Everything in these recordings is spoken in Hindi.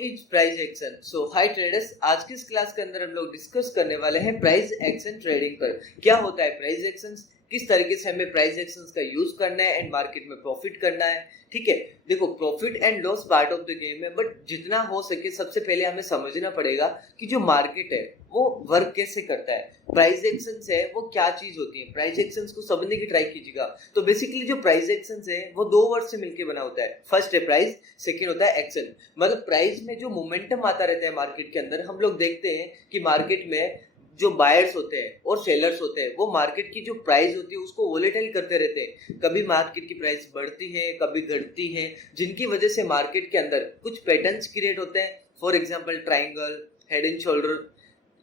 Is price action. So hi traders, आज की इस क्लास के अंदर हम लोग डिस्कस करने वाले हैं प्राइस एक्शन ट्रेडिंग पर। क्या होता है प्राइस एक्शंस, किस तरीके से हमें प्राइस एक्शंस का यूज करना है एंड मार्केट में प्रॉफिट करना है। ठीक है, देखो profit and loss part of the game है, बट जितना हो सके सबसे पहले हमें समझना पड़ेगा कि जो मार्केट है वो वर्क कैसे करता है, प्राइस एक्शंस है वो क्या चीज होती है। प्राइस एक्शंस को समझने की ट्राई कीजिएगा। तो बेसिकली जो प्राइस एक्शंस है वो दो वर्ड से मिलकर बना होता है। फर्स्ट है प्राइस, सेकंड होता है एक्शन। मतलब प्राइस में जो मोमेंटम आता रहता है मार्केट के अंदर, हम लोग देखते हैं कि मार्केट में जो बायर्स होते हैं और सेलर्स होते हैं वो मार्केट की जो प्राइस होती है उसको वोलेटाइल करते रहते हैं। कभी मार्केट की प्राइस बढ़ती है, कभी घटती है, जिनकी वजह से मार्केट के अंदर कुछ पैटर्न्स क्रिएट होते हैं। For example triangle, head and shoulder,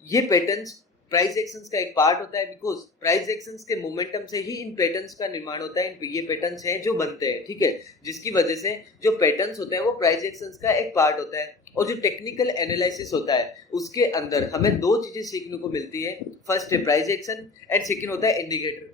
ये पैटर्न्स प्राइस एक्शंस का एक पार्ट होता है। बिकॉज प्राइस एक्शंस के मोमेंटम से ही इन पैटर्न्स का निर्माण होता है। ये पैटर्न्स हैं जो बनते हैं, ठीक है, जिसकी वजह से जो पैटर्न्स होते हैं वो प्राइस एक्शंस का एक पार्ट होता है। और जो टेक्निकल एनालिसिस होता है उसके अंदर हमें दो चीजें सीखने को मिलती है। फर्स्ट है प्राइस एक्शन एंड सेकंड होता है इंडिकेटर।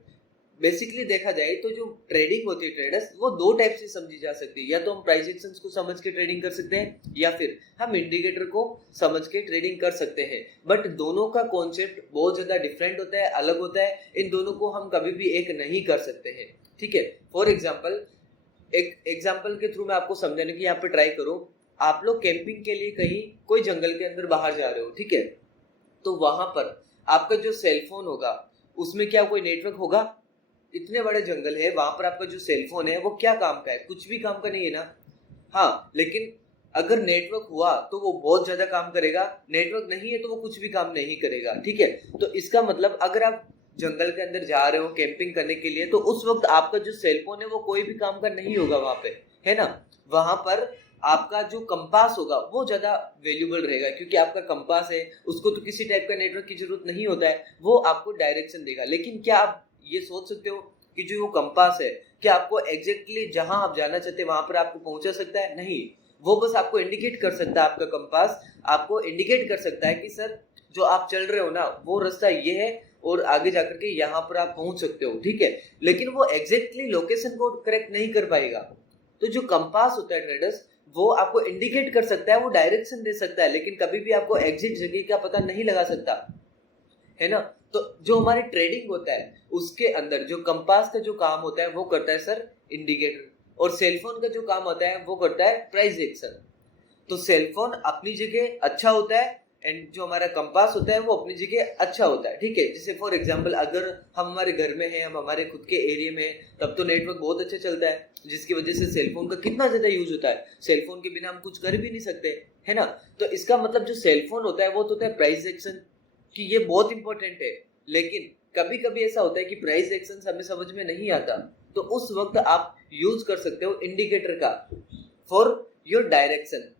बेसिकली देखा जाए तो जो ट्रेडिंग होती है ट्रेडर्स, वो दो टाइप से समझी जा सकती है। या तो हम प्राइस एक्शंस को समझ के ट्रेडिंग कर सकते हैं या फिर हम इंडिकेटर को समझ के ट्रेडिंग कर सकते हैं। बट दोनों का कॉन्सेप्ट बहुत ज्यादा डिफरेंट होता है, अलग होता है। इन दोनों को हम कभी भी एक नहीं कर सकते हैं, ठीक है। फॉर एग्जाम्पल, एक एग्जाम्पल के थ्रू मैं आपको समझाने की यहाँ पे ट्राई करूँ। आप लोग कैंपिंग के लिए कहीं कोई जंगल के अंदर बाहर जा रहे हो, ठीक है, तो वहां पर आपका जो सेलफोन होगा उसमें क्या कोई नेटवर्क होगा? इतने बड़े जंगल है, वहां पर आपका जो सेलफोन है वो क्या काम का है? कुछ भी काम का नहीं है ना। हाँ, लेकिन अगर नेटवर्क हुआ तो वो बहुत ज्यादा काम करेगा, नेटवर्क नहीं है तो वो कुछ भी काम नहीं करेगा, ठीक है। तो इसका मतलब अगर आप जंगल के अंदर जा रहे हो कैंपिंग करने के लिए तो उस वक्त आपका जो सेलफोन है वो कोई भी काम का नहीं होगा वहां पे, है ना। वहां पर आपका जो कंपास होगा वो ज्यादा वैल्यूबल रहेगा, क्योंकि आपका कंपास है, उसको तो किसी टाइप का नेटवर्क की जरूरत नहीं होता है, वो आपको डायरेक्शन देगा। लेकिन क्या आप ये सोच सकते हो कि जो वो कंपास है क्या आपको एग्जैक्टली जहां आप जाना चाहते हैं वहां पर आपको पहुंचा सकता है? नहीं, वो बस आपको इंडिकेट कर सकता है। आपका कंपास आपको इंडिकेट कर सकता है कि सर जो आप चल रहे हो ना वो रास्ता ये है और आगे जाकर के यहाँ पर आप पहुंच सकते हो, ठीक है। लेकिन वो एग्जैक्टली लोकेशन को करेक्ट नहीं कर पाएगा। तो जो कंपास होता है ट्रेडर्स, वो आपको इंडिकेट कर सकता है, वो डायरेक्शन दे सकता है, लेकिन कभी भी आपको एग्जैक्ट जगह का पता नहीं लगा सकता, है ना। तो जो हमारी ट्रेडिंग होता है उसके अंदर जो कंपास का जो काम होता है वो करता है सर इंडिकेटर, और सेलफोन का जो काम होता है वो करता है प्राइस एक्शन। तो सेलफोन अपनी जगह अच्छा होता है एंड जो हमारा कंपास होता है वो अपनी जगह अच्छा होता है, ठीक है। जैसे फॉर एग्जांपल अगर हम हमारे घर में हैं, हम हमारे खुद के एरिया में हैं, तब तो नेटवर्क बहुत अच्छा चलता है, जिसकी वजह से सेलफोन का कितना ज्यादा यूज होता है। सेलफोन के बिना हम कुछ कर भी नहीं सकते, है ना। तो इसका मतलब जो सेलफोन होता है वो तो होता है प्राइस एक्शन, कि ये बहुत इंपॉर्टेंट है। लेकिन कभी कभी ऐसा होता है कि प्राइस एक्शन हमें समझ में नहीं आता, तो उस वक्त आप यूज कर सकते हो इंडिकेटर का फॉर योर डायरेक्शन,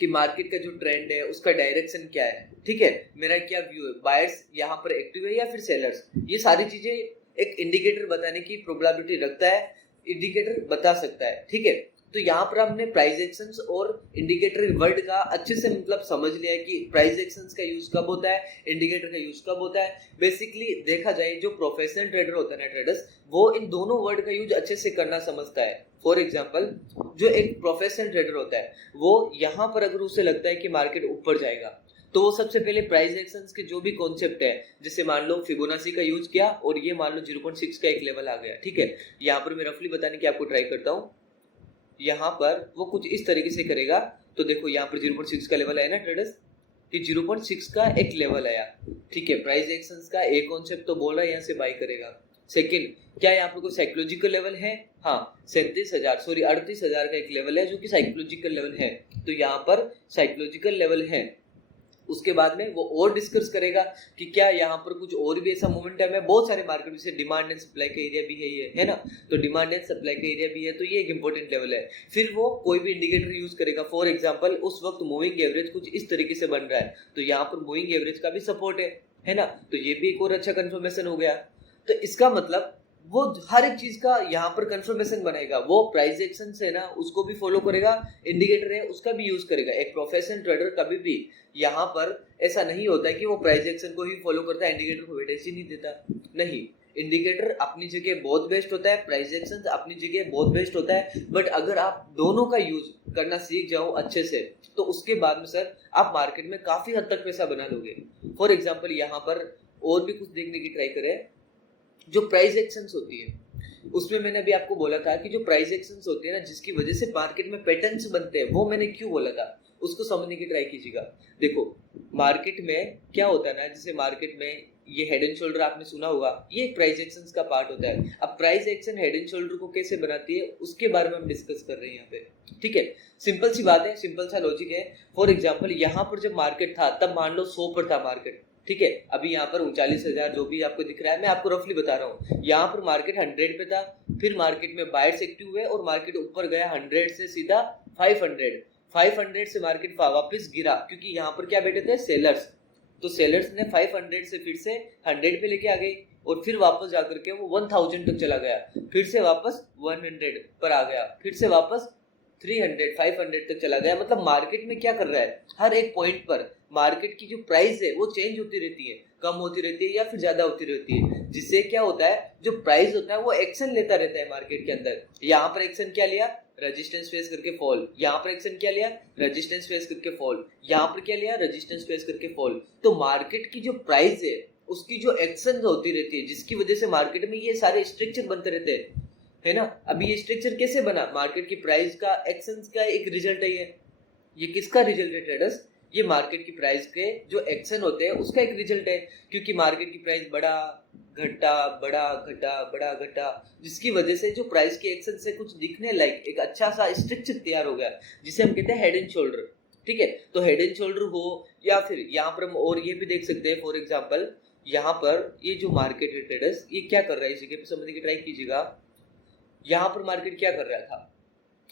कि मार्केट का जो ट्रेंड है उसका डायरेक्शन क्या है, ठीक है, मेरा क्या व्यू है, बायर्स यहाँ पर एक्टिव है या फिर सेलर्स। ये सारी चीजें एक इंडिकेटर बताने की प्रोबेबिलिटी रखता है, इंडिकेटर बता सकता है, ठीक है। तो यहाँ पर हमने प्राइस एक्शंस और इंडिकेटर वर्ड का अच्छे से मतलब समझ लिया है कि प्राइस एक्शंस का यूज कब होता है, इंडिकेटर का यूज कब होता है। बेसिकली देखा जाए जो प्रोफेशनल ट्रेडर होता है ना ट्रेडर्स, वो इन दोनों वर्ड का यूज अच्छे से करना समझता है। फॉर एग्जाम्पल, जो एक प्रोफेशनल ट्रेडर होता है वो यहाँ पर अगर उसे लगता है कि मार्केट ऊपर जाएगा तो वो सबसे पहले प्राइस एक्शंस के जो भी कॉन्सेप्ट है, जैसे मान लो फिबोनाची का यूज किया और ये मान लो 0.6 का एक लेवल आ गया, ठीक है। यहाँ पर मैं रफली बताने की आपको ट्राई करता हूँ। यहाँ पर वो कुछ इस तरीके से करेगा, तो देखो यहाँ पर 0.6 का लेवल आया ना ट्रेडर्स, कि 0.6 का एक लेवल आया, ठीक है। प्राइस एक्शंस का एक कॉन्सेप्ट तो बोल रहा है यहाँ से बाई करेगा। सेकंड, क्या यहाँ पर कोई साइकोलॉजिकल लेवल है? हाँ, 38,000 का एक लेवल है जो कि साइकोलॉजिकल लेवल है, तो यहाँ पर साइकोलॉजिकल लेवल है। उसके बाद में वो और डिस्कस करेगा कि क्या यहाँ पर कुछ और भी ऐसा मोमेंटम है। बहुत सारे मार्केट जैसे डिमांड एंड सप्लाई का एरिया भी है ये, है ना, तो डिमांड एंड सप्लाई का एरिया भी है, तो ये एक इंपॉर्टेंट लेवल है। फिर वो कोई भी इंडिकेटर यूज करेगा। फॉर एग्जांपल, उस वक्त मूविंग एवरेज कुछ इस तरीके से बन रहा है, तो यहाँ पर मूविंग एवरेज का भी सपोर्ट है ना, तो ये भी एक और अच्छा कंफर्मेशन हो गया। तो इसका मतलब वो हर एक चीज का यहाँ पर कंफर्मेशन बनेगा। वो प्राइस एक्शन से ना उसको भी फॉलो करेगा, इंडिकेटर है उसका भी यूज करेगा। एक प्रोफेशनल ट्रेडर कभी भी यहाँ पर ऐसा नहीं होता है कि वो प्राइस एक्शन को ही फॉलो करता है, इंडिकेटर को वेटेज ही नहीं देता। नहीं, इंडिकेटर अपनी जगह बहुत बेस्ट होता है, प्राइस एक्शन अपनी जगह बहुत बेस्ट होता है, बट अगर आप दोनों का यूज करना सीख जाऊं अच्छे से, तो उसके बाद में सर आप मार्केट में काफी हद तक पैसा बना लोगे। फॉर एग्जाम्पल यहाँ पर और भी कुछ देखने की ट्राई करें। जो प्राइस एक्शंस होती है उसमें मैंने अभी आपको बोला था कि जो प्राइस एक्शंस होती है ना, जिसकी वजह से मार्केट में पैटर्न्स बनते हैं, वो मैंने क्यों बोला था उसको समझने की ट्राई कीजिएगा। देखो मार्केट में क्या होता है ना, जैसे मार्केट में ये हेड एंड शोल्डर आपने सुना होगा, ये एक प्राइस एक्शंस का पार्ट होता है। अब price action head and shoulder को कैसे बनाती है उसके बारे में हम डिस्कस कर रहे हैं यहाँ पे, ठीक है। सिंपल सी बात है, सिंपल सा लॉजिक है। फॉर एग्जाम्पल यहाँ पर जब मार्केट था तब मान लो 100 पर था मार्केट, ठीक है। अभी यहाँ पर 39,000 जो भी आपको दिख रहा है, मैं आपको रफली बता रहा हूँ। यहाँ पर मार्केट 100 पे था, फिर मार्केट में बायर्स एक्टिव हुए और मार्केट ऊपर गया 100 से सीधा 500 से मार्केट वापस गिरा, क्योंकि यहाँ पर क्या बैठे थे सेलर्स, तो सेलर्स ने 500 से फिर से 100 पे लेके आ गई और फिर वापस जाकर के वो 1000 तक चला गया, फिर से वापस 100 पर आ गया, फिर से वापस 300 500 तक चला गया। मतलब मार्केट में क्या कर रहा है, हर एक पॉइंट पर मार्केट की जो प्राइस है वो चेंज होती रहती है, कम होती रहती है या फिर ज्यादा होती रहती है, जिससे क्या होता है जो प्राइस होता है वो एक्शन लेता रहता है मार्केट के अंदर। यहाँ पर एक्शन क्या लिया, रेजिस्टेंस फेस करके फॉल, यहाँ पर एक्शन क्या लिया, रेजिस्टेंस फेस करके फॉल, यहाँ पर क्या लिया, रेजिस्टेंस फेस करके फॉल। तो मार्केट की जो प्राइस है उसकी जो एक्शन होती रहती है, जिसकी वजह से मार्केट में ये सारे स्ट्रक्चर बनते रहते हैं, है ना। अभी ये स्ट्रक्चर कैसे बना, मार्केट की प्राइस का एक्शंस का एक रिजल्ट है ये किसका रिजल्ट है ट्रेडर्स, ये मार्केट की प्राइस के जो एक्शन होते हैं उसका एक रिजल्ट है। क्योंकि मार्केट की प्राइस बड़ा घटा बड़ा घटा बड़ा घटा, जिसकी वजह से जो प्राइस के एक्शन से कुछ दिखने लायक एक अच्छा सा स्ट्रक्चर तैयार हो गया, जिसे हम कहते हैं हेड एंड शोल्डर, ठीक है। तो हेड एंड शोल्डर हो या फिर यहाँ पर हम और ये भी देख सकते हैं। फॉर एग्जाम्पल यहाँ पर ये जो मार्केट है ट्रेडर्स, ये क्या कर रहा है, इसी के समझने की ट्राई कीजिएगा। यहाँ पर मार्केट क्या कर रहा था,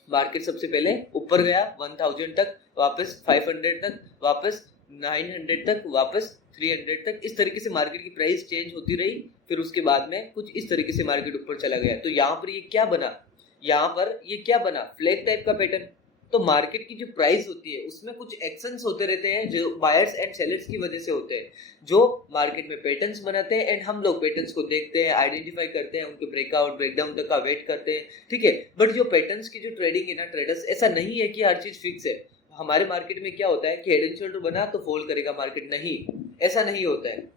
मार्केट सबसे पहले ऊपर गया 1000 तक, वापस 500 तक, वापस 900 तक, वापस 300 तक। इस तरीके से मार्केट की प्राइस चेंज होती रही, फिर उसके बाद में कुछ इस तरीके से मार्केट ऊपर चला गया। तो यहाँ पर ये क्या बना, यहाँ पर ये क्या बना, फ्लैग टाइप का पैटर्न। तो मार्केट की जो प्राइस होती है उसमें कुछ एक्शंस होते रहते हैं जो बायर्स एंड सेलर्स की वजह से होते हैं, जो मार्केट में पैटर्न्स बनाते हैं एंड हम लोग पैटर्न्स को देखते हैं, आइडेंटिफाई करते हैं, उनके ब्रेकआउट ब्रेकडाउन तक का वेट करते हैं, ठीक है। बट जो पैटर्न्स की जो ट्रेडिंग है ना ट्रेडर्स, ऐसा नहीं है कि हर चीज फिक्स है। हमारे मार्केट में क्या होता है कि हेड एंड शोल्डर बना तो फॉल करेगा मार्केट, नहीं, ऐसा नहीं होता है।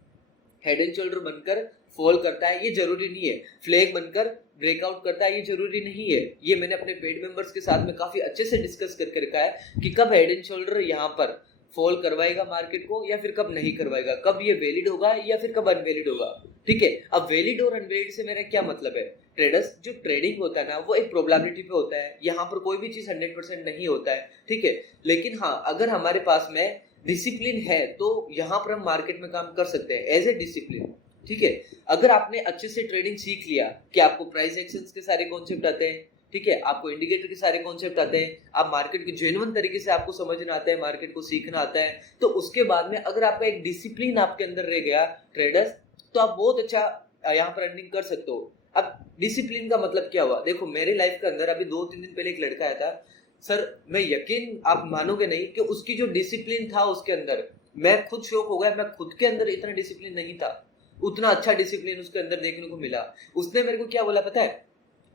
हेड एंड शोल्डर बनकर फॉल करता है ये जरूरी नहीं है, फ्लैग बनकर ब्रेकआउट करता है ये जरूरी नहीं है। ये मैंने अपने पेड मेंबर्स के साथ में काफी अच्छे से डिस्कस करके रखा है कि कब हेड एंड शोल्डर यहाँ पर फॉल करवाएगा मार्केट को या फिर कब नहीं करवाएगा, कब ये वैलिड होगा या फिर कब अनवैलिड होगा, ठीक है। अब वैलिड और अनवैलिड से मेरा क्या मतलब है ट्रेडर्स, जो ट्रेडिंग होता है ना वो एक प्रोबेबिलिटी पे होता है, यहाँ पर कोई भी चीज 100% नहीं होता है, ठीक है। लेकिन हाँ, अगर हमारे पास में डिसिप्लिन है तो यहाँ पर हम मार्केट में काम कर सकते हैं एज ए डिसिप्लिन, ठीक है। अगर आपने अच्छे से ट्रेडिंग सीख लिया कि आपको प्राइस एक्शंस के सारे कॉन्सेप्ट आते हैं, ठीक है, आपको इंडिकेटर के सारे कॉन्सेप्ट आते हैं, आप मार्केट के जेन्युइन तरीके से आपको समझना आता है, मार्केट को सीखना आता है, तो उसके बाद में अगर आपका एक डिसिप्लिन आपके अंदर रह गया ट्रेडर्स, तो आप बहुत अच्छा यहाँ पर अर्निंग कर सकते हो। अब डिसिप्लिन का मतलब क्या हुआ, देखो मेरी लाइफ के अंदर अभी 2-3 दिन पहले एक लड़का आया था सर, मैं यकीन आप मानोगे नहीं कि उसकी जो डिसिप्लिन था उसके अंदर, मैं खुद शॉक हो गया। मैं खुद के अंदर इतना डिसिप्लिन नहीं था, उतना अच्छा डिसिप्लिन उसके अंदर देखने को मिला। उसने मेरे को क्या बोला पता है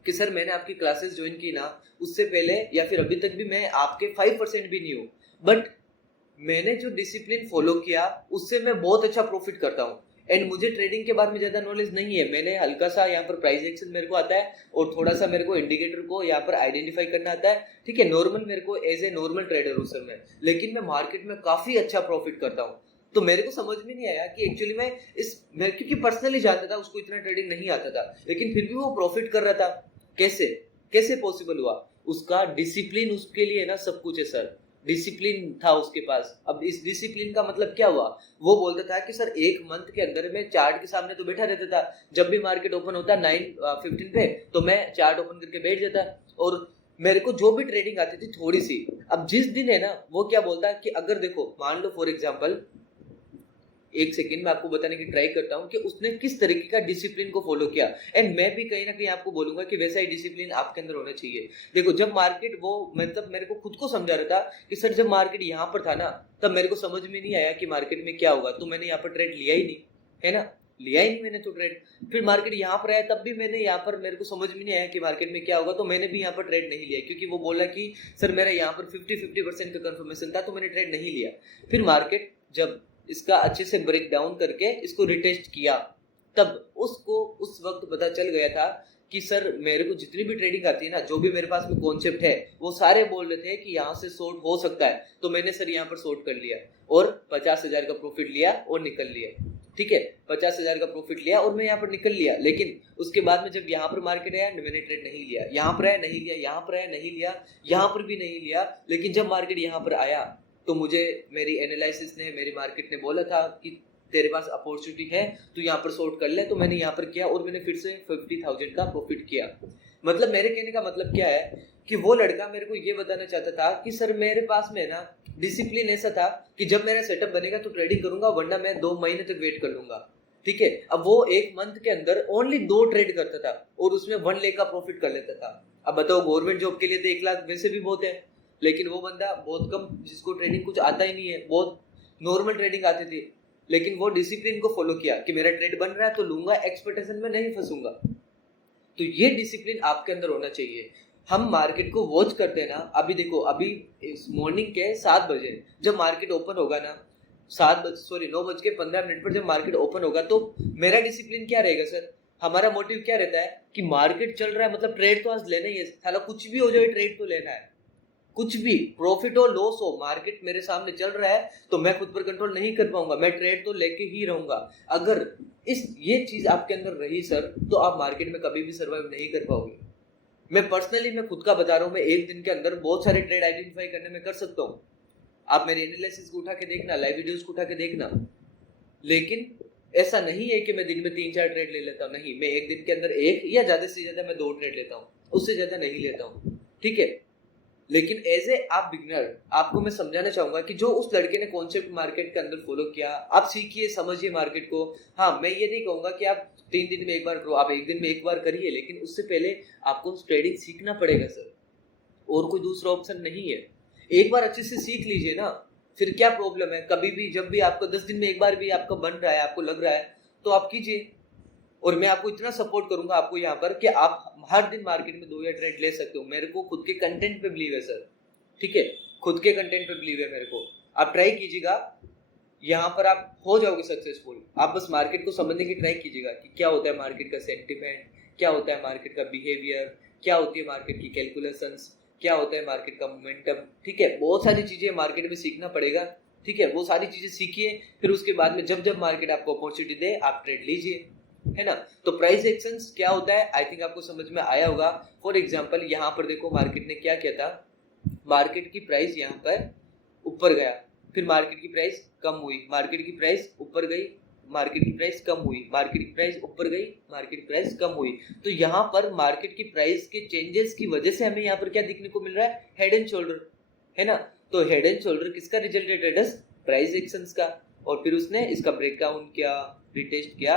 कि सर मैंने आपकी क्लासेस ज्वाइन की ना, उससे पहले या फिर अभी तक भी मैं आपके 5% भी नहीं हूँ, बट मैंने जो डिसिप्लिन फॉलो किया उससे मैं बहुत अच्छा प्रॉफिट करता हूँ। एंड मुझे ट्रेडिंग के बारे में ज्यादा नॉलेज नहीं है, मैंने हल्का सा यहाँ पर प्राइस एक्शन मेरे को आता है और थोड़ा सा मेरे को इंडिकेटर को यहाँ पर आइडेंटिफाई करना आता है, ठीक है। नॉर्मल मेरे को एज ए नॉर्मल ट्रेडर हूँ सर मैं, लेकिन मैं मार्केट में काफी अच्छा प्रॉफिट करता हूँ। तो मेरे को समझ में नहीं आया कि एक्चुअली मैं क्योंकि पर्सनली जानता था उसको इतना ट्रेडिंग नहीं आता था, लेकिन फिर भी वो प्रॉफिट कर रहा था। कैसे पॉसिबल हुआ, उसका डिसिप्लिन उसके लिए ना सब कुछ है सर, डिसिप्लिन था उसके पास। अब इस डिसिप्लिन का मतलब क्या हुआ, वो बोलता था कि सर एक मंथ के अंदर में चार्ट के सामने तो बैठा रहता था, जब भी मार्केट ओपन होता 9:15 पे तो मैं चार्ट ओपन करके बैठ जाता और मेरे को जो भी ट्रेडिंग आती थी थोड़ी सी। अब जिस दिन है ना वो क्या बोलता है कि अगर देखो मान लो फॉर एग्जाम्पल, एक सेकंड में आपको बताने की ट्राई करता हूं कि उसने किस तरीके का डिसिप्लिन को फॉलो किया, एंड मैं भी कहीं ना कहीं आपको बोलूंगा कि वैसा ही डिसिप्लिन आपके अंदर होना चाहिए। देखो जब मार्केट वो मतलब मेरे को खुद को समझा रहा था कि सर जब मार्केट यहाँ पर था ना तब मेरे को समझ में नहीं आया कि मार्केट में क्या होगा, तो मैंने यहाँ पर ट्रेड लिया ही नहीं, है ना। लिया ही नहीं मैंने तो ट्रेड। फिर मार्केट यहाँ पर आया तब भी मैंने यहाँ पर मेरे को समझ में नहीं आया कि मार्केट में क्या होगा, तो मैंने भी यहाँ पर ट्रेड नहीं लिया, क्योंकि वो बोला कि सर मेरा यहाँ पर 50% का कंफर्मेशन था, तो मैंने ट्रेड नहीं लिया। फिर मार्केट जब इसका अच्छे से ब्रेक डाउन करके इसको रिटेस्ट किया, तब उसको उस वक्त पता चल गया था कि सर मेरे को जितनी भी ट्रेडिंग आती है ना, जो भी मेरे पास में कॉन्सेप्ट है, वो सारे बोल रहे थे कि यहाँ से शॉर्ट हो सकता है। तो मैंने सर यहाँ पर शॉर्ट कर लिया और 50,000 का प्रॉफिट लिया और निकल लिया। ठीक है, 50,000 का प्रॉफिट लिया और मैं यहाँ पर निकल लिया। लेकिन उसके बाद में जब यहाँ पर मार्केट आया मैंने ट्रेड नहीं लिया, यहाँ पर आया नहीं लिया, यहाँ पर आया नहीं लिया, यहाँ पर भी नहीं लिया। लेकिन जब मार्केट यहाँ पर आया तो मुझे मेरी एनालिसिस ने, मेरी मार्केट ने बोला था कि तेरे पास अपॉर्चुनिटी है, तू यहाँ पर शॉर्ट कर ले। तो मैंने यहाँ पर किया और मैंने फिर से 50,000 का प्रॉफिट किया। मतलब मेरे कहने का मतलब क्या है कि वो लड़का मेरे को ये बताना चाहता था कि सर मेरे पास में ना डिसिप्लिन ऐसा था कि जब मेरा सेटअप बनेगा तो ट्रेडिंग करूंगा, वरना मैं 2 महीने तक वेट कर लूंगा। ठीक है, अब वो 1 मंथ के अंदर ओनली 2 ट्रेड करता था और उसमें 1 लाख का प्रॉफिट कर लेता था। अब बताओ, गवर्नमेंट जॉब के लिए तो 1 लाख वैसे भी बहुत है, लेकिन वो बंदा बहुत कम, जिसको ट्रेडिंग कुछ आता ही नहीं है, बहुत नॉर्मल ट्रेडिंग आती थी, लेकिन वो डिसिप्लिन को फॉलो किया कि मेरा ट्रेड बन रहा है तो लूंगा, एक्सपेक्टेशन में नहीं फंसूंगा। तो ये डिसिप्लिन आपके अंदर होना चाहिए। हम मार्केट को वॉच करते हैं ना, अभी देखो, अभी इस मॉर्निंग के 7 बजे जब मार्केट ओपन होगा ना, 9:15 पर जब मार्केट ओपन होगा, तो मेरा डिसिप्लिन क्या रहेगा सर? हमारा मोटिव क्या रहता है कि मार्केट चल रहा है, मतलब ट्रेड तो आज लेना ही है, साला कुछ भी हो जाए ट्रेड तो लेना है। कुछ भी प्रॉफिट हो लॉस हो, मार्केट मेरे सामने चल रहा है तो मैं खुद पर कंट्रोल नहीं कर पाऊंगा, मैं ट्रेड तो लेके ही रहूंगा। अगर ये चीज आपके अंदर रही सर, तो आप मार्केट में कभी भी सर्वाइव नहीं कर पाओगे। मैं पर्सनली, मैं खुद का बता रहा हूँ, मैं 1 दिन के अंदर बहुत सारे ट्रेड आइडेंटिफाई करने में कर सकता हूँ। आप मेरे एनालिसिस को उठा के देखना, लाइव वीडियोस को उठा के देखना। लेकिन ऐसा नहीं है कि मैं दिन में 3-4 ट्रेड ले लेता हूँ, नहीं, मैं 1 दिन के अंदर 1 या ज्यादा से ज्यादा मैं 2 ट्रेड लेता हूँ, उससे ज्यादा नहीं लेता हूँ। ठीक है, लेकिन एज ए आप बिगनर, आपको मैं समझाना चाहूंगा कि जो उस लड़के ने कॉन्सेप्ट मार्केट के अंदर फॉलो किया, आप सीखिए, समझिए मार्केट को। हाँ, मैं ये नहीं कहूंगा कि आप 3 दिन में एक बार करो, आप 1 दिन में एक बार करिए, लेकिन उससे पहले आपको ट्रेडिंग सीखना पड़ेगा सर, और कोई दूसरा ऑप्शन नहीं है। एक बार अच्छे से सीख लीजिए ना, फिर क्या प्रॉब्लम है? कभी भी जब भी आपको 10 दिन में एक बार भी आपका बन रहा है, आपको लग रहा है, तो आप कीजिए। और मैं आपको इतना सपोर्ट करूंगा आपको यहाँ पर कि आप हर दिन मार्केट में 2 या ट्रेड ले सकते हो। मेरे को खुद के कंटेंट पे बिलीव है सर, ठीक है, खुद के कंटेंट पे बिलीव है मेरे को। आप ट्राई कीजिएगा, यहाँ पर आप हो जाओगे सक्सेसफुल। आप बस मार्केट को समझने की ट्राई कीजिएगा कि क्या होता है मार्केट का सेंटिमेंट, क्या होता है मार्केट का बिहेवियर, क्या होती है मार्केट की कैलकुलेशंस, क्या होता है मार्केट का मोमेंटम। ठीक है, बहुत सारी चीजें मार्केट में सीखना पड़ेगा। ठीक है, वो सारी चीजें सीखिए, फिर उसके बाद में जब जब मार्केट आपको अपॉर्चुनिटी दे आप ट्रेड लीजिए, है ना। तो प्राइस एक्शंस क्या होता है, आई थिंक आपको समझ में आया होगा। फॉर एग्जांपल, यहाँ पर देखो मार्केट ने क्या किया था, मार्केट की प्राइस यहाँ पर ऊपर गया, फिर मार्केट की प्राइस कम हुई, मार्केट की प्राइस ऊपर गई, मार्केट की प्राइस कम हुई, मार्केट की प्राइस ऊपर गई, मार्केट की प्राइस कम हुई। तो यहाँ पर मार्केट की प्राइस के चेंजेस की वजह से हमें यहाँ पर क्या देखने को मिल रहा है, हेड एंड शोल्डर, है ना। तो हेड एंड शोल्डर किसका रिजल्ट है? ट्रेडर्स प्राइस एक्शंस का। और फिर उसने इसका ब्रेकडाउन किया, रिटेस्ट किया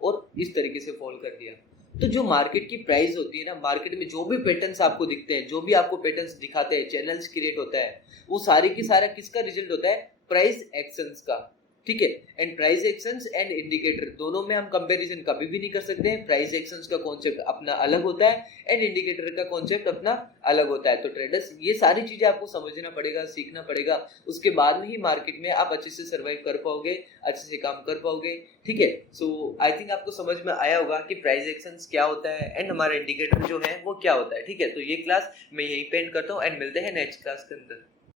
और इस तरीके से फॉल कर दिया। तो जो मार्केट की प्राइस होती है ना, मार्केट में जो भी पैटर्न्स आपको दिखते हैं, जो भी आपको पैटर्न्स दिखाते हैं, चैनल्स क्रिएट होता है, वो सारे की सारा किसका रिजल्ट होता है? प्राइस एक्शंस का। ठीक है, and price actions and indicator दोनों में हम कंपैरिजन कभी भी नहीं कर सकते हैं। प्राइस एक्शंस का कॉन्सेप्ट अपना अलग होता है एंड इंडिकेटर का कॉन्सेप्ट अपना अलग होता है। तो ट्रेडर्स ये सारी चीजें आपको समझना पड़ेगा, सीखना पड़ेगा, उसके बाद में ही मार्केट में आप अच्छे से सर्वाइव कर पाओगे, अच्छे से काम कर पाओगे। ठीक है, सो आई थिंक आपको समझ में आया होगा कि प्राइस एक्शंस क्या होता है एंड हमारा इंडिकेटर जो है वो क्या होता है। ठीक है, तो ये क्लास मैं यहीं पे एंड करता हूँ एंड मिलते हैं नेक्स्ट क्लास के अंदर।